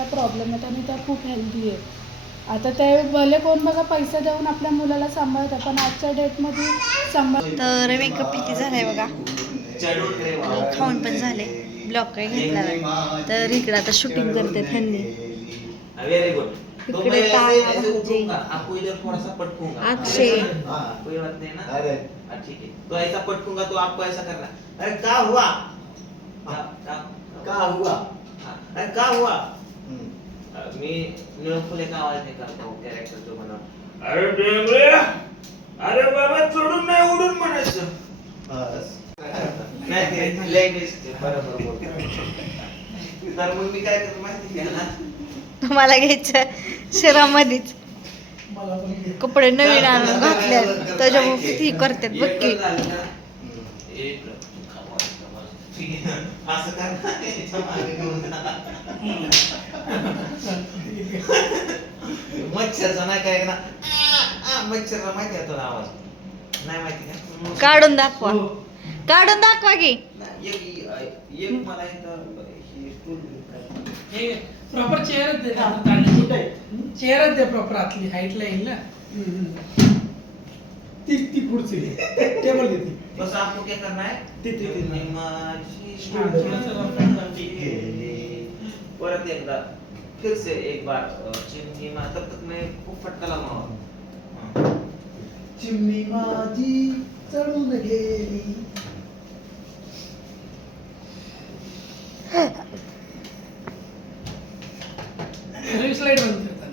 काय प्रॉब्लेम आहेत आणि त्या खूप हेल्दी आहे. आता ते भले कोण बघा पैसे देऊन आपल्या मुलाला सांभाळतात पण आजच्या डेटमध्ये तर मेकअप किती झालाय बघा आणि खाऊन पण झाले. ब्लॉक काही घेतला नाही. तर इकडे आता शूटिंग करते त्यांनी. Very good. इकडे तारा भाजी आपको इधर थोड़ा सा पटकूंगा. अक्षय कोई बात नहीं ना. अरे ठीक है. तो ऐसा पटकूंगा तो आपको ऐसा करना. अरे क्या हुआ? क्या हुआ? अरे क्या हुआ? मी निळफुले का आवाज निकालता हूँ कैरेक्टर जो बना. अरे डेंगळे, अरे बाबा चढून नाही उडून म्हणायचं. नाही ते लँग्वेज बरोबर बोलतो. तर मग मी काय करतो माहिती आहे ना. तुम्हाला घ्यायचं शहरामध्येच कपडे नवीन आणून घातले त्याच्यामुळे किती करतात बघ की. असं मच्छरचा नाही काय ना. मच्छरला माहिती आहे तुला आवाज नाही माहिती का. काढून दाखवा काढून दाखवा की. एक मला प्रॉपर चेअरच दे ना. चेअरच दे प्रॉपर आतली हाईटला येईल ना. ती खुर्ची टेबल देते. बस आपको क्या करना है. परत एकदा फिर से एक बार चिमनी मा तब तक मैं खूप फटका लावणार. चिमणी माझी चढून गेली. स्लाइड बंद करता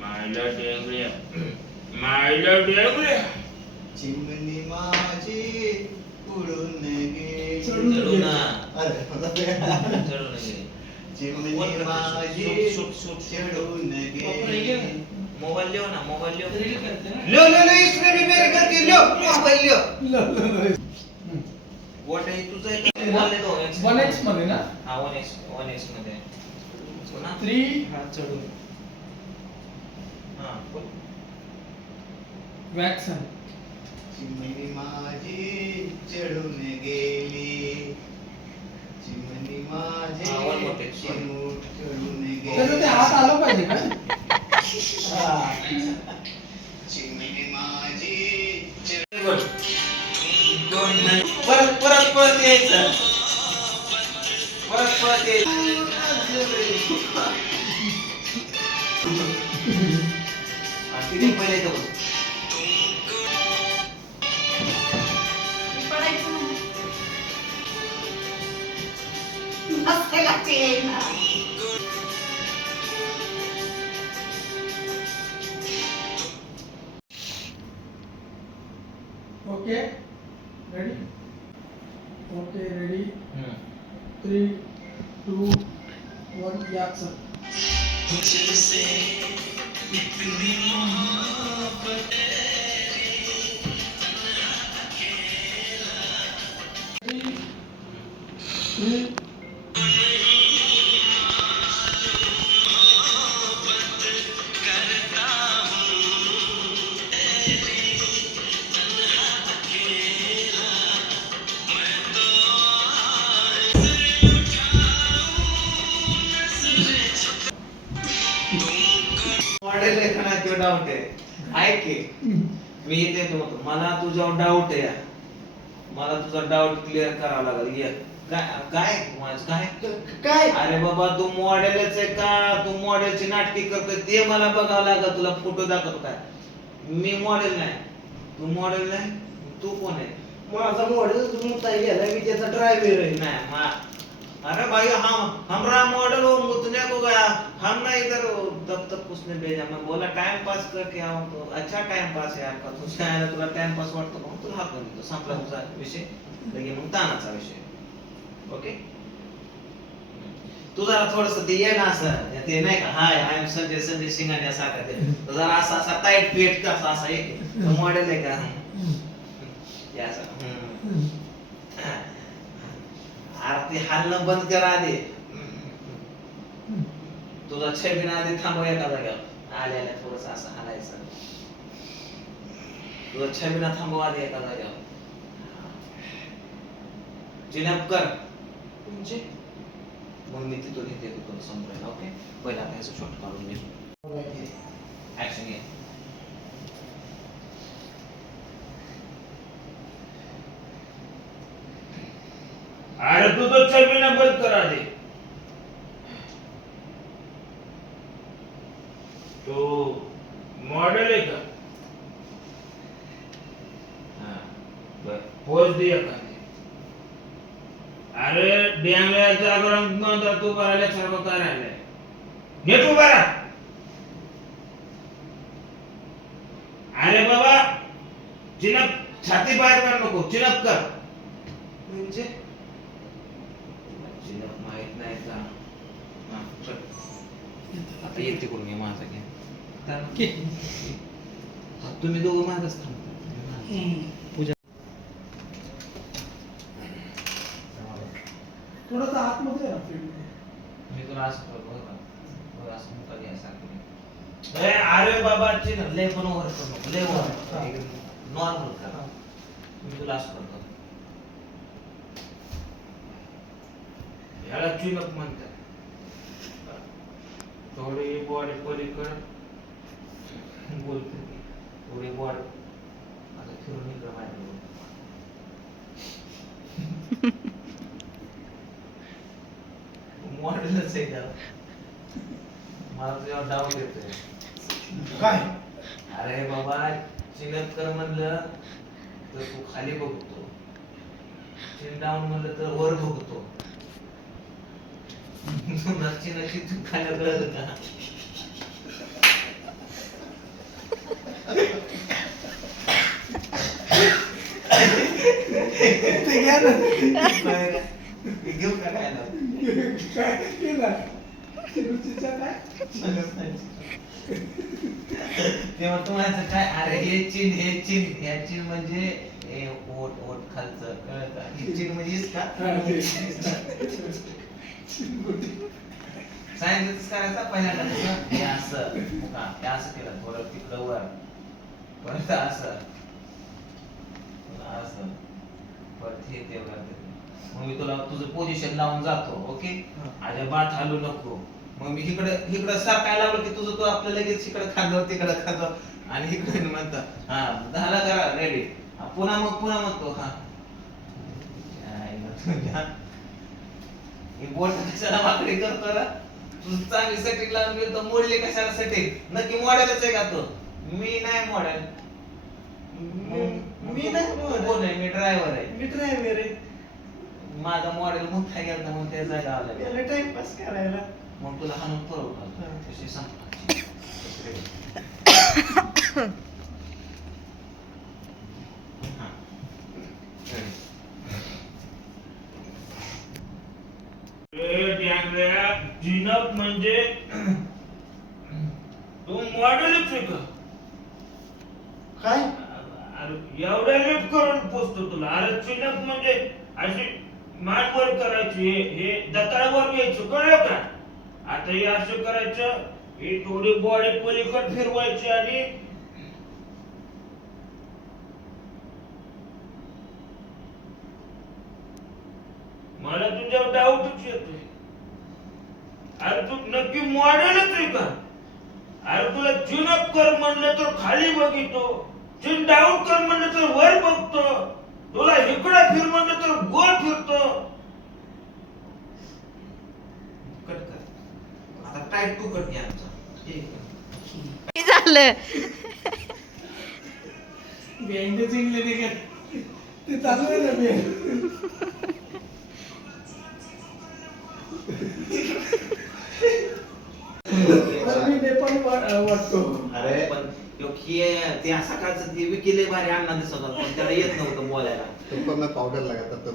मायला डेंगळ्या मायला डेंगळ्या. चिमणी माझी उडून गेली. चढू ना. अरे चढू नये. चिमणी माझी चढून गेली. मोबाईल लिहो ना. मोबाईल लिहो. लो इसमें भी मेरे करके लो. मोबाईल लिहो. व्हाट आहे तुझं बोलले दो. 1x मध्ये ना. हा 1x मध्ये. ना 3 हा चढून हा बोल. वॅक्सन. चिमणी माझी चढून गेली. चिमणी माझी हा, one more take. चढून त्याचं ते हात गेली. आलं पाहिजे का. चिमणी माझी परत परत परत यायचं. परत परत यायचं. किती पहिले येतो. Okay ready. Okay ready. 3 2 1 action. Model लेखनात तो डाऊट आहे. ऐक की मी इथे होतो. मला तुझ्यावर डाऊट आहे. मला तुझा डाऊट क्लिअर करावा लागेल. ये काय काय माझं काय काय. अरे बाबा तू मॉडेलच आहे का. तू मॉडेलची नाटकी करतोय ते मला बघावं लागेल. तुला फोटो दाखवतो काय. मी मॉडेल नाही. तू मॉडेल नाही. तू कोण आहे. माझा मॉडेल तुम्ही ताई गेला मी त्याचा ड्रायव्हर आहे. नहीं अरे भाई हमरा मॉडल हो मुतने को गया. हम ना इधर तब तक उसने भेजा. मैं बोला टाइम पास करके आओ. तो अच्छा टाइम पास है आपका. तुझ्या आयला तुला टाइम पास वाटतो म्हणून तुला हाकून देतो. संपला तुझा विषय. लगे मग तानाचा विषय. ओके. तू जरा थोडस ते ये ना असं ते नाही का. हाय आय एम संजय सिंगाने सारखा ते जरा असा असा टाईट पेट कसा असा एक मॉडेल आहे का. या असं अरे ते हलणं बंद कर आधी. तुझा छबिन आधी थांबव एका जागेवर. आल्या थोडस असं हलायचं. तुझा छबिना थांबव आधी एका जागेवर. चिनअप कर. म्हणजे मग मी तिथून येते तुला समजायला. ओके पहिला आता ह्याचं शॉट काढून घे. ऍक्शन घे. अरे तू तो चलबिना बंद करा दे. तो मॉडेल आहे का? हा बर. पोच दे एखादी. अरे डेंगळ्याचा रंग नव्हता तू करायला सर्व करायला ने तू बरा. अरे बाबा चिनप छाती बाहेर काढ नको चिनप कर. म्हणजे चिनअप माहित नाही का? हा चल. आता येते करून घे माझा घे. तुम्ही दोघं माझाच थांबता. थोडंसं आतमध्ये आहे ना field मध्ये. मी तुला असं करतो बरं का? बरं असं मुका घ्यायसारखं. ए, अरे बाबा चिनप लय पण ओव्हर करू नको. लय ओव्हर नॉर्मल कर. मी तुला असं करतो. याला चिनप म्हणतात. थोडी बॉडी पलीकडे बोलतो की थोडी बॉड आता फिरून इकडं माझ्याकडे. मॉडेलच आहे त्याला. मला तुझ्यावर डाऊट येतोय. काय अरे बाबा चिनअप कर म्हणलं तर तू खाली बघतो. चिन डाऊन म्हणलं तर वर बघतो. चिनाची तू खाली कळत का? ते घ्या ना. घेऊ का काय ना? काय केलं रुचीचा काय तेव्हा तुम्हाला काय अरे हे चिन म्हणजे हे ओठ ओठ खालचं कळत का? ही चिन म्हणजे हीच का? सांगितलंच करायचा पहिल्यांदा कसं हे असं मुका हे असं केलं थोडं तिकडं वर परत असं असं परत हे ते करते. मग मी तुला तुझं पोझिशन लावून जातो. ओके अजिबात हालू नको. मग मी इकडं सारखायला लागलो की तुझं तू आपलं लगेच इकडं खांदव तिकडं खांदव आणि इकडे म्हणतो हा झाला करा रेडी. पुन्हा म्हणतो हा हे बोट कशाला वाकडी करतो ना. तुझं चांगली सेटिंग लावून गेलो तर मोडली कशाला सेटिंग. नक्की मॉडेलच आहे का तो? मी नाही मॉडेल. मी नाही model. कोण आहे? मी ड्रायव्हर आहे. मी ड्रायव्हर आहे. माझा मॉडेल मोठा गेला मग त्या जागा आला. याला टाइमपास करायला मग तुला हाणून पळवला. कशी संपवायची? हा. चिनप म्हणजे तू मॉडेलच आहे का? काय अरे एवढ्या लेट करून पोचतो तुला. अरे चिनप म्हणजे अशी मान वर करायची हे दताळावर घ्यायचं कळलं का? आता हे असं करायचं ही थोडी बॉडी पलीकडे फिरवायची आणि मला तुझ्यावर डाऊटच येतोय. अरे तू नक्की मॉडेलच आहे का? अरे तुला चिन अप कर म्हणलं तर खाली बघितो. चिन डाऊन कर म्हणलं तर वर बघतो. तुला इकडं फिर म्हणलं तर गोल फिरतो. कट कर. आता टाईट टू कट घ्या आमचा. काय झालं बेंड जिंकले ते काय ते चालू आहे ना बेंड मी नेपाळ वाटतो. अरे पण ते असा काच ते विकिले भारी अण्णा दिसत होता पण त्याला येत नव्हतं बोलायला. तुमको मैं पाउडर लगाता तो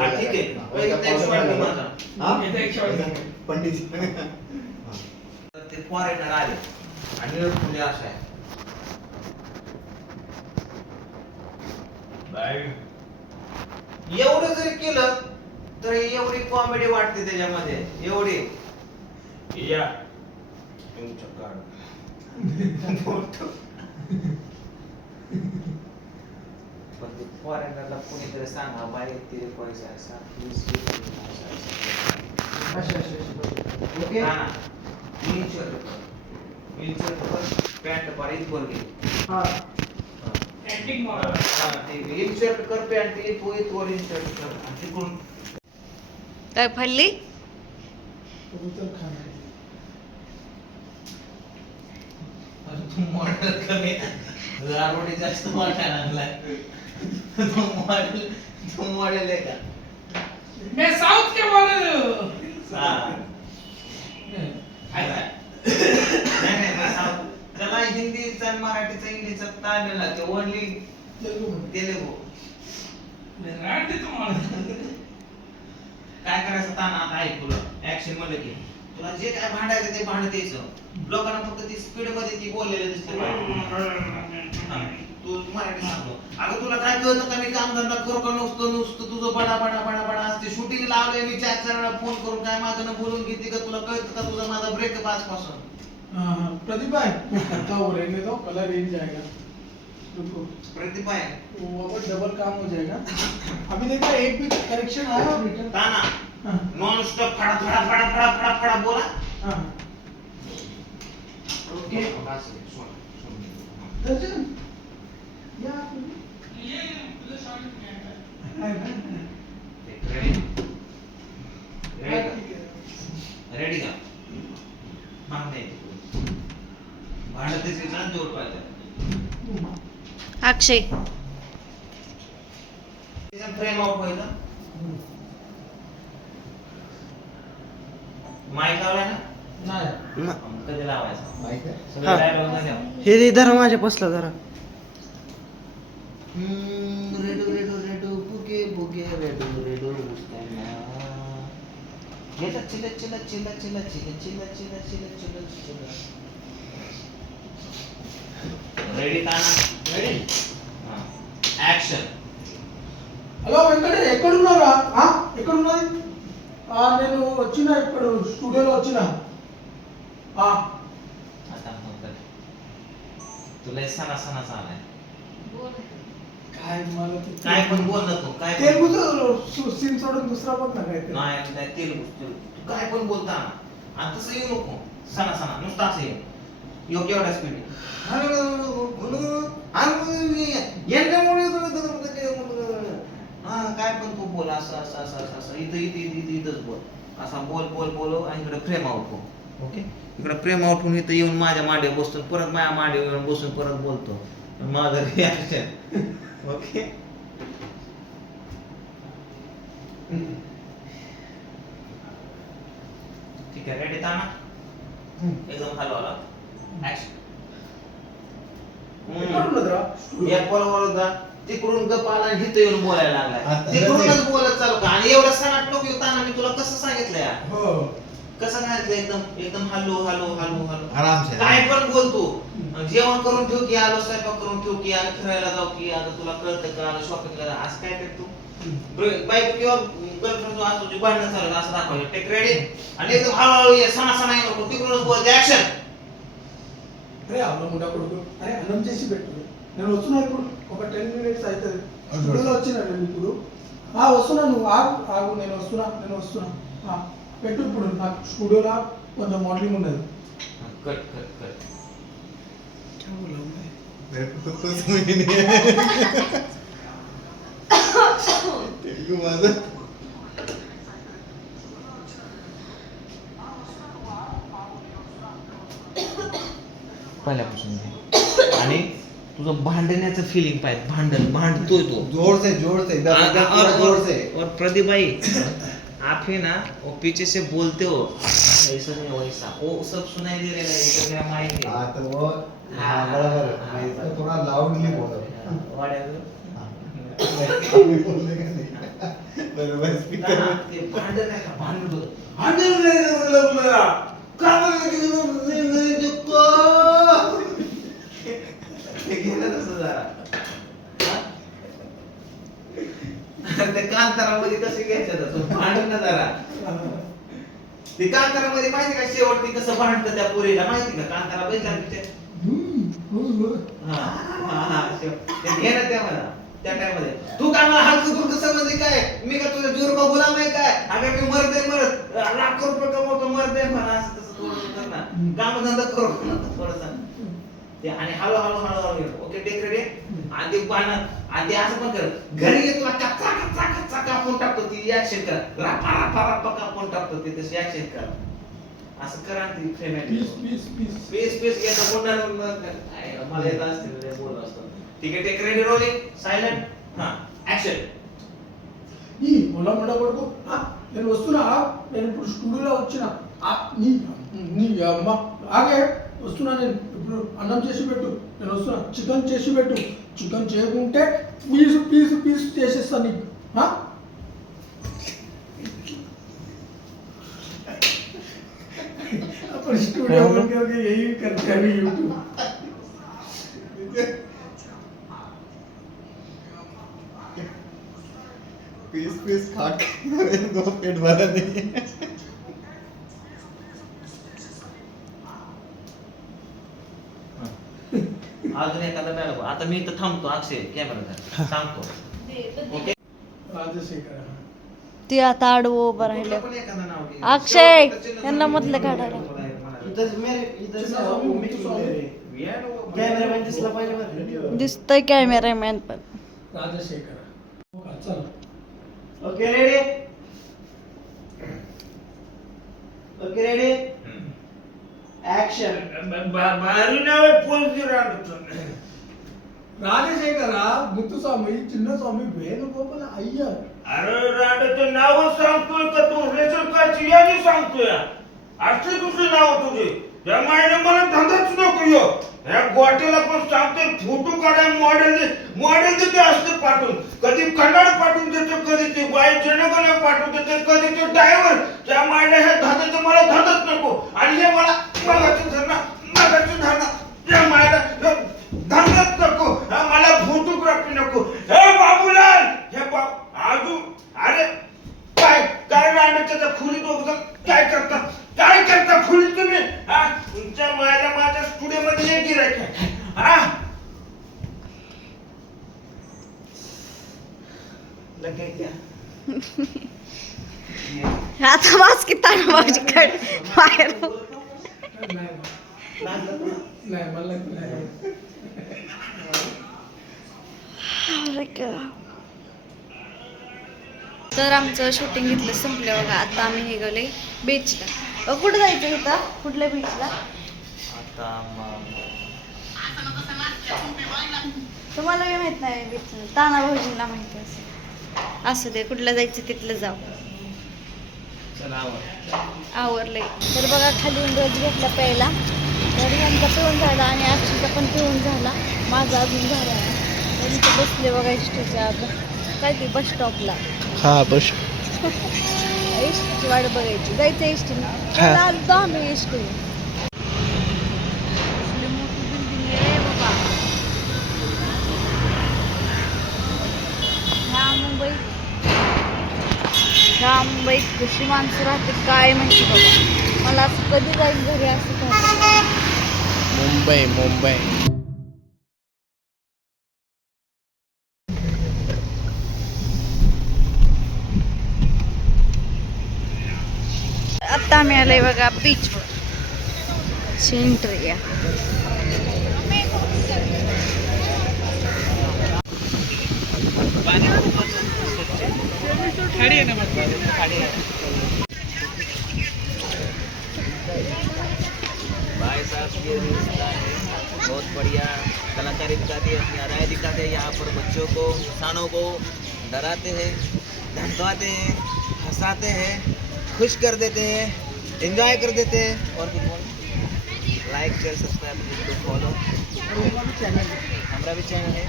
हा, ठीक आहे. इथं एक shot घे माझा. हाँ इथं एक shot घे. पंडित जी तर ते फॉरेनर आले आणि निळफुले अशा आहे. एवढं जरी केलं तर एवढी कॉमेडी वाटते त्याच्यामध्ये एवढी. या तुमच्या काढ. पण ते फॉरेनरला कोणीतरी सांगा बाई तेरे पैसे असा प्लीज अच्छा अच्छा ओके पॅन्ट पारीत वर गेली हा इन्शर्ट कर पॅन्ट इत वर इन्शर्ट कर आणि तिकडून काय फल्ली कबूतर खाना तू मॉडेल कमी गारोडी जास्त मोठा आणलाय तू मॉडेल आहे का मैं साउथ के मॉडल हा. नाही नाही त्याला हिंदीचा मराठीचा इंग्लिशचा तामिळला ते ओनली तेलुगू काय करायचं ताना आता ऐक तुला ऍक्शन मध्ये की तुला जे काय भांडायचं ते भांडत यायचं लोकांना फक्त ती स्पीड मध्ये ती बोललेलं दिसते हा, तू मराठी सांगतो अगं तुला काय कळतं का मी काम धंदा करू का नुसतं तुझं बडा बडा बडा बडा असते शूटिंग लावलंय मी 4 वेळा फोन करून काय माझं बोलून घेते का तुला कळतं का तुझा माझा ब्रेकअप आजपासून प्रदीप भाई मैं करता हूँ रहने दो कलर रेंज जाएगा रुको प्रतिभा आहे वो अब डबल काम हो जाएगा अभी देखा एक भी करेक्शन आया और रिटर्न ताना हाँ नॉन स्टॉप फडा फडा फडा फडा फडा फडा बोला हाँ ओके दर्शन या रेडी का मागणे भांडत जोड पाहिजे अक्षय फ्रेम आउट व्हायचं माईक लावलाय ना कधी लावायचं माहित आहे सगळं dialogue झाले. हे धरा माझ्या बसला जरा रेडू रेडू रेडू बुगे बुगे रेडू रेडू येतात चिल्ला चिल्ला चिल्ला चिल्ला चिल्ला चिल्ला चिल्ला चिल्ला चिल्ला चिल्ला रेडी ताना रेडी ऍक्शन హలో వెంకట ఎక్కడున్నారా ఎక్కడున్నది నేను వచ్చిన ఇప్పుడు స్టూడియోలో వచ్చిన आता फक्त तुला सणा सणाचा आलाय काय मला ते काय पण बोल ना तू काय पण- तेलगू सीन सोडून दुसरा बघ ना काय ते नाही नाही तेलगू तू काय पण बोलता आणि तसं येऊ नको सणा सणा नुसतं असं ये योग्य एवढा स्पीड काय पण तू बोल असं असं असं असं असं इथंच बोल असा बोल बोल बोल आणि इकडे फ्रेम आउट हो ओके इकडे फ्रेम आउट होऊन इथं येऊन माझ्या मांडीवर बसतो परत माझ्या मांडीवर येऊन बसून परत बोलतो माझं रिॲक्शन ओके ठीक आहे रेडी ताना एकदम खाली आला ऍक्शन ఎక్కడున్నదిరా एक बरोबर होता तिकडून गप आला आणि इथं येऊन बोलायला लागलाय आता तिकडूनच बोलत चालू का आणि एवढं सणाट नको येताना मी तुला कसं सांगितलं यार हो कसं सांगितलं एकदम एकदम हॅलो हॅलो हॅलो हॅलो आराम से काय पण बोलतो जेवण करून ठेव की आलो स्वयंपाक करून ठेव की आलो फिरायला जाऊ की आता तुला कळतं का आलो शॉपिंग करायला असं काय करतो बाईक किंवा गर्लफ्रेंड असतो जे भांडणं चालू असं दाखवायचं टेक रेडी आणि एकदम हळूहळू ये सणा सणा येऊ नको तिकडूनच बोलते ऍक्शन అరే అవును ముండా కొడుకు అరే అన్నం చేసి పెట్టు నేను వస్తున్నా ఇప్పుడు ఒక 10 మినిట్స్ అవుతుంది స్టూడియోలో వచ్చినా నేను ఇప్పుడు వస్తున్నా నువ్వు ఆగు నేను వస్తున్నా పెట్టు ఇప్పుడు నాకు స్టూడియోలో కొంచెం మోడలింగ్ ఉన్నది कट कट कट मेरे को तो कुछ समझ नहीं है तेलुगु माझं पहिल्यापासून घे. आणि तुझं भांडण्याचं फिलिंग पाहिजे भांडतोय तो जोर से इधर उधर पूरा जोर से और प्रदीप भाई आप है ना वो पीछे से बोलते हो ऐसा नहीं वैसा वो सब सुनाई दे रहा है इधर मेरा माइक है हाँ तो वो हाँ बराबर मैं इसको थोड़ा लाउडली बोल रहा हूँ Whatever. अभी बोलेगा नहीं बराबर स्पीकर में ते भांडण आहे का भांडण होतं. ते गेलं तसं जरा हा? ते कांतारामध्ये कसे घ्यायचं तसं भांडण ना जरा ते कांतारामध्ये माहिती का शेवटी कसं भांडतं त्या पोरीला माहिती का कांतारा बघितला picture? हा, हा, हा, शेव- ते घे ना त्या मला त्या टाइममध्ये तू काय मला हलकं फुलकं समजली काय मी का तुझ्या जोरबा गुलाम आहे काय अगं मी मरत लाख रुपये कमवतो मरते म्हणा असं तसं थोडंसं कर ना कामधंदा करू थोडंसं ते आणि हळूहळू ओके टेक रेडी आणि ते पाहणार आणि ते असं पण कर घरी ये तुला कच्चा कच्चा कच्चा कापून टाकतो ती ऍक्शन कर रापा रापा रापा कापून टाकतो ती तशी ऍक्शन कर असं करा ती फॅमिली पीस येतं कोणा मला येत असते बोलत असतो ठीक आहे टेक रेडी रोलिंग सायलेंट हा ऍक्शन ఈ మొల మొడ కొడుకు నేను వస్తున్నా నేను ఇప్పుడు స్టూడియోలో వచ్చిన నీ నీ అమ్మ ఆగే వస్తున్నా నేను ఇప్పుడు అన్నం చేసి పెట్టు నేను వస్తున్నా చికెన్ చేసి పెట్టు చికెన్ చేయకుంటే పీసు చేసేస్తా నీకు अपन स्टूडियो बंद करके यही करते हैं अभी यूट्यूब पीस खा के दो पेट भरा नहीं अजून एखादा डायलॉग आता मी इथं थांबतो अक्षय कॅमेरा थांबतो ओके राजशेखर ती आता आडवं उभं राहिलं पण एखादं नाव घे. अक्षय यांना मधलं काढायला इधर से आओ मिक्स कैमरामैन दिसला पाहिजे बरं. दिसतंय कॅमेरामॅन पण राजशेखर चल okay ready okay ready action भारी नाव आहे पोरगी राहतो राजशेखर मुत्तुस्वामी चिन्नस्वामी वेणुगोपाल अय्यर अरे रांडचं नाव सांगतोय का तू रेशन कार्डची यादी सांगतोय असले दुसरे नाव तुझे या मायने मला धंदाच नको यो ह्या गोट्याला पण सांगते फोटो काढाय मॉडेल देते असते पाठवून कधी कन्नड पाठवून देते कधी ते बाई जनगण पाठवून देते कधी ते ड्रायव्हर त्या मायने हे धंद्याचं मला धंदाच नको आणि हे मला मगाचं धरणं या मायला धंदाच नको मला फोटोग्राफी नको हे बाबूलाल हे अजून अरे काय रांडच्या त्या खोलीत बघता काय करता खोलीत तुम्ही तुमच्या मायला माझ्या स्टुडिओ मध्ये एक गिरायक आहे लगे क्या आता वाच की ताना माझ्याकडे बाहेर नाही मला नाही तर आमचं शूटिंग घेतलं संपलं बघा आता आम्ही निघाले बीचला कुठं जायचं होतं कुठल्या बीचला आता तुम्हाला काही माहित नाही बीचला ताना भाऊजींना माहिती असेल असू दे कुठलं जायचं तिथलं जाऊ चला आवरलंय तर बघा खाली रस घेतला प्यायला तर यांचा पिऊन झाला आणि अक्षयचा पण पिऊन झाला माझा अजून झाला तर इथे बसले बघा एसटीच्या काय ते बस स्टॉपला हा बस एसटीची वाट बघायची जायचं एसटीने हा. आलतो आम्ही एसटी मोठी बिल्डिंग आहे बाबा ह्या मुंबईत कशी माणसं राहते काय माहिती बाबा मला असं कधी जाईल घरी असं काय मुंबई आता आम्ही आलोय बघा बीचवर सेंट्रिया भाई साहब ये रिश्ता है बहुत बढ़िया कलाकारी दिखाती है अपनी अदाएँ दिखाते हैं यहाँ पर बच्चों को इंसानों को डराते हैं धमकाते हैं हंसाते हैं खुश कर देते हैं एंजॉय कर देते हैं और कुछ बोल लाइक शेयर सब्सक्राइब तो फॉलो हमारा भी चैनल है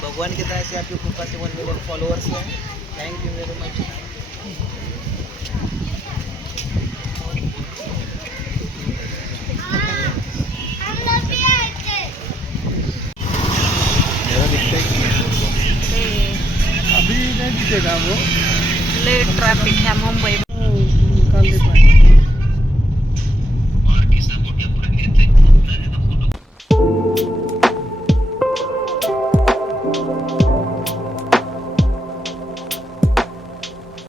भगवान की तरह से आपकी कृपा से 1 मिलियन फॉलोअर्स हैं थैंक यू वेरी मच अभी नहीं दिखेगा वो लेट ट्रॅफिक ह्या मुंबई कांदे पाणी